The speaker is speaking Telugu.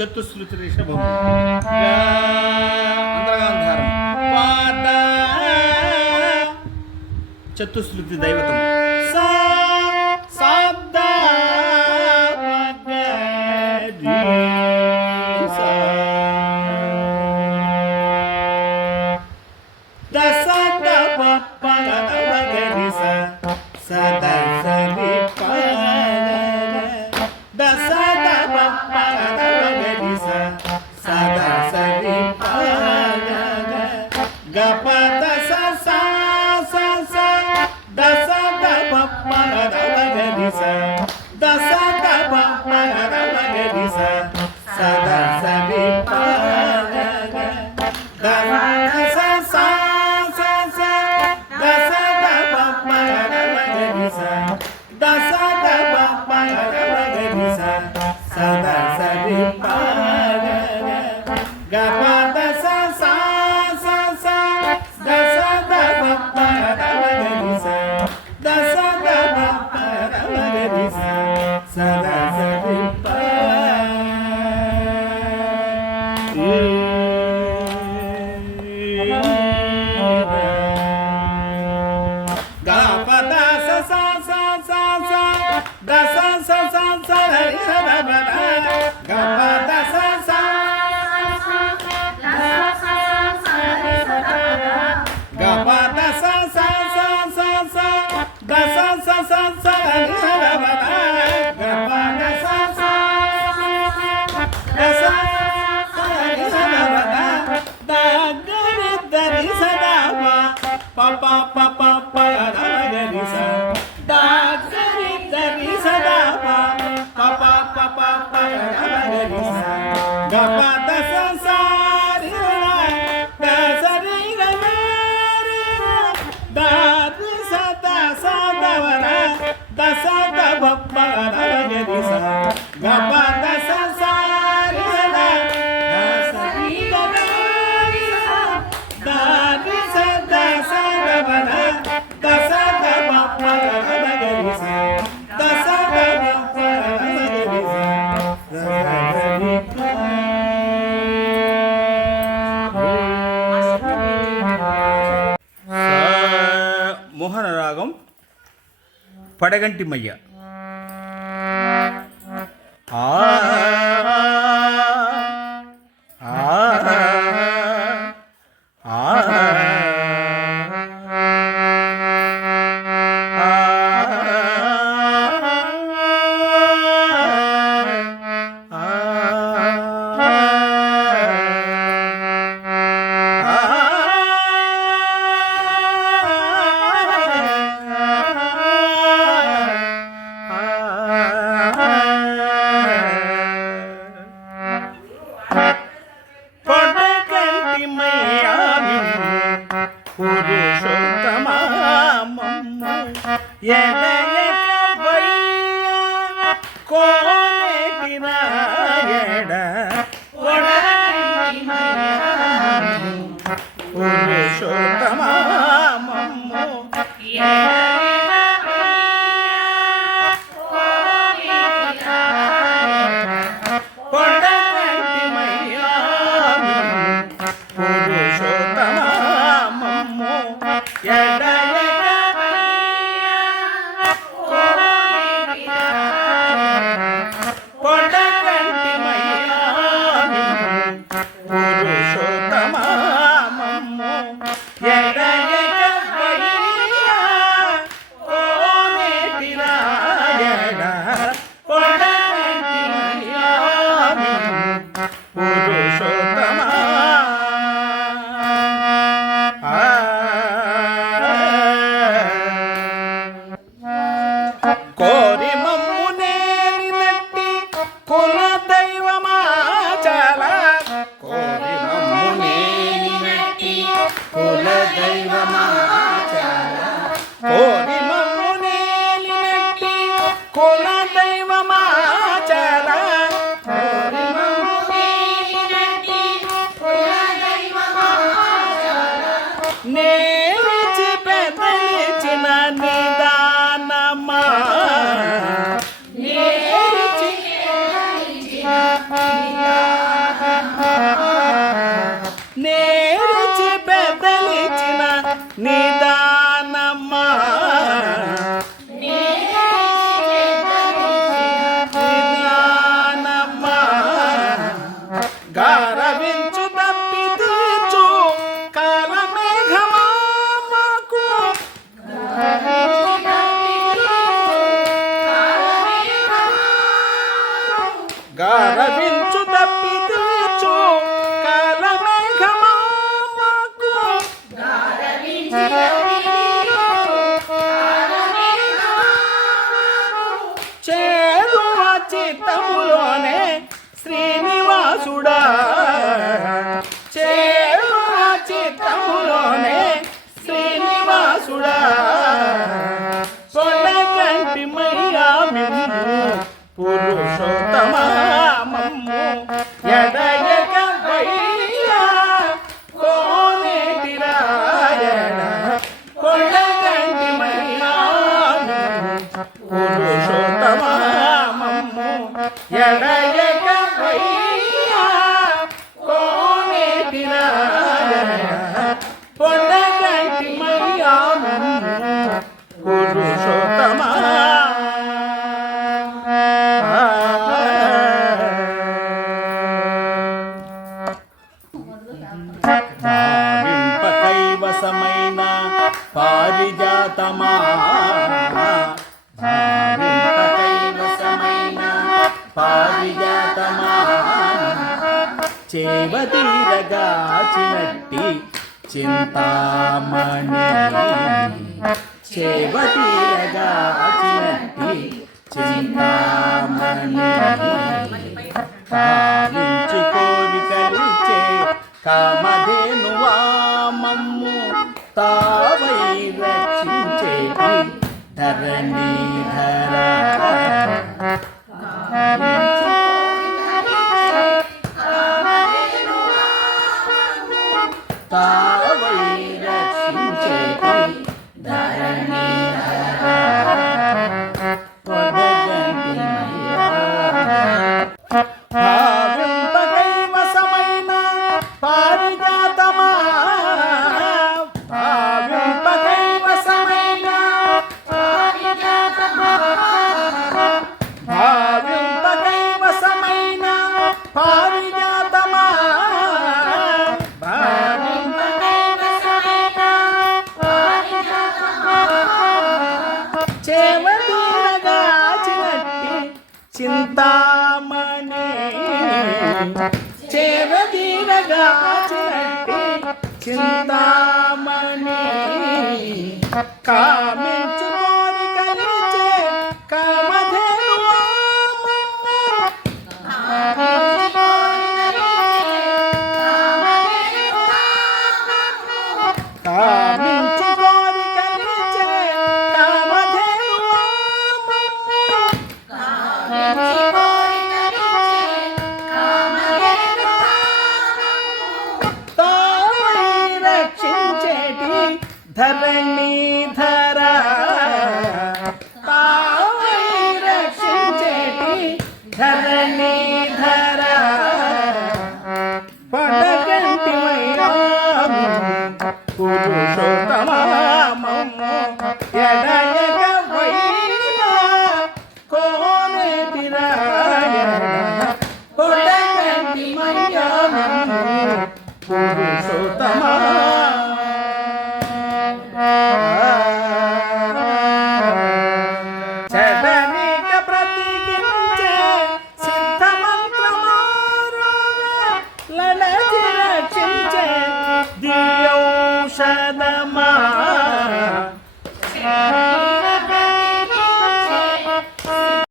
చతుశ్రుతి రిషభము అంతర్గాంధారం పాద చతుశ్రుతి దైవతము సా శబ్ద మోహన రాగం పడగంటి మయ్య చిత్తములోనే శ్రీనివాసుడా చేరువా చిత్తములోనే శ్రీనివాసుడా పొడగంటి మయ్యా మిమ్ము పురుషోత్తమా మమ్ము ఎడయక వయ్యా కోనేటి రాయణ పొడగంటి మయ్యా పురుషోత్తమా మమ్ము ఎడయక వయ్యా కోనేటి రాయణ పొడగంటి మయ్యా పురుషోత్తమా కైవసమైన పారిజాతమా కైవసమైన పారిజాతమా చేవతీరగాచినట్టి చింతామణి చేవతీరగాచినట్టి చింతామణి కావించు కోరికలిచ్చే కామధేనువా మమ్ము తావై రక్షించేటి ధరణీధర తావై రక్షించేటి ధరణీధర పొడగంటి మయ్యా భావింపకైవసమైన పారిజాతమా భావింపకైవసమైన పారిజాతమా భావింపకైవసమైన పారిజాతమా భావింపకైవసమైన పారిజాతమా చేవతీరగాచినట్టి చింతామణి చేవతీరగాచినట్టి చింతామణి కామించు కోరికలిచ్చే కామధేనువా కామించు కోరికలిచ్చే కామధేనువా తావై రక్షించేటి ధరణీధర తావై రక్షించేటి ధరణీధర పడగంటి మయ్యా పురుషోత్తమా మమ్ము ఎడయక వయ్యా కోనేటి రాయణ పొడగంటి మయ్యా పురుషోత్తమా చదనిక ప్రతిగించే సిద్ధమంత్రమారోగ లలచి రక్షించే దివ్యౌషధమ